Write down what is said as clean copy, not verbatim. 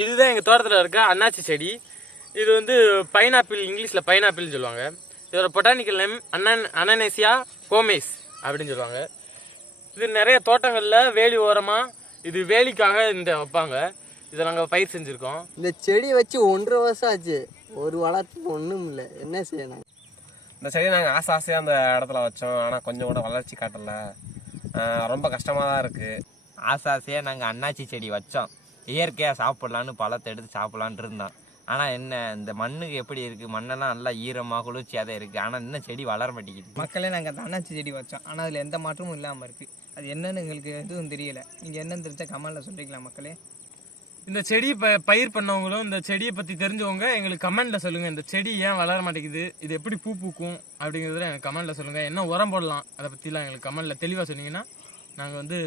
இதுதான் எங்கள் தோட்டத்தில் இருக்க அன்னாச்சி செடி. இது வந்து பைனாப்பிள், இங்கிலீஷில் பைனாப்பிள்னு சொல்லுவாங்க. இதோட பொட்டானிக்கல் நேம் அனனேசியா கோமேஸ் அப்படின்னு சொல்லுவாங்க. இது நிறைய தோட்டங்களில் வேலி ஓரமாக இது வேலிக்காக இந்த வைப்பாங்க. இதை நாங்கள் பயிர் செஞ்சுருக்கோம். இந்த செடி வச்சு 1.5 வருஷம் ஆச்சு. ஒரு வளர்ப்பு ஒன்றும் இல்லை. என்ன செய்யணும்? இந்த செடி நாங்கள் ஆசையாக அந்த இடத்துல வச்சோம். ஆனால் கொஞ்சம் கூட வளர்ச்சி காட்டலை. ரொம்ப கஷ்டமாக தான் இருக்குது. ஆசையாக நாங்கள் அன்னாச்சி செடி வச்சோம். இயற்கையாக சாப்பிட்லான்னு பழத்தை எடுத்து சாப்பிட்லான் இருந்தோம். ஆனால் என்ன இந்த மண்ணுக்கு எப்படி இருக்குது, மண்ணெல்லாம் நல்லா ஈரமாக குளிர்ச்சியாக தான் இருக்குது. ஆனால் இன்னும் செடி வளர மாட்டேங்குது. மக்களே நாங்கள் அந்த அன்னாச்சி செடி வச்சோம். ஆனால் அதில் எந்த மாற்றமும் இல்லாமல் இருக்குது. அது என்னன்னு எங்களுக்கு எதுவும் தெரியலை. நீங்கள் என்னன்னு தெரிஞ்சால் கமெண்டில் சொல்லிக்கலாம் மக்களே. இந்த செடியை பயிர் பண்ணவங்களும் இந்த செடியை பற்றி தெரிஞ்சவங்க எங்களுக்கு கமெண்டில் சொல்லுங்கள். இந்த செடி ஏன் வளர மாட்டேங்குது, இது எப்படி பூ பூக்கும் அப்படிங்கிறதுல எனக்கு கமெண்டில் சொல்லுங்கள். என்ன உரம் போடலாம் அதை பற்றிலாம் எங்களுக்கு கமெண்டில் தெளிவாக சொன்னீங்கன்னா நாங்கள் வந்து